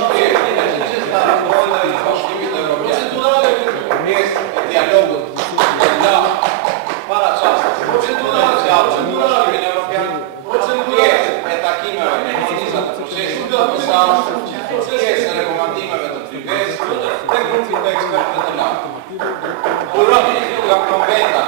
ci sta la volta di fascimento europeo. Jest dialogu dla para czasu. Proceduralny european. Jest takim mechanizmem procesu jest rekomendacyjny do privez, te grupy de ekspertów dla. Urobnie, jak konwenta,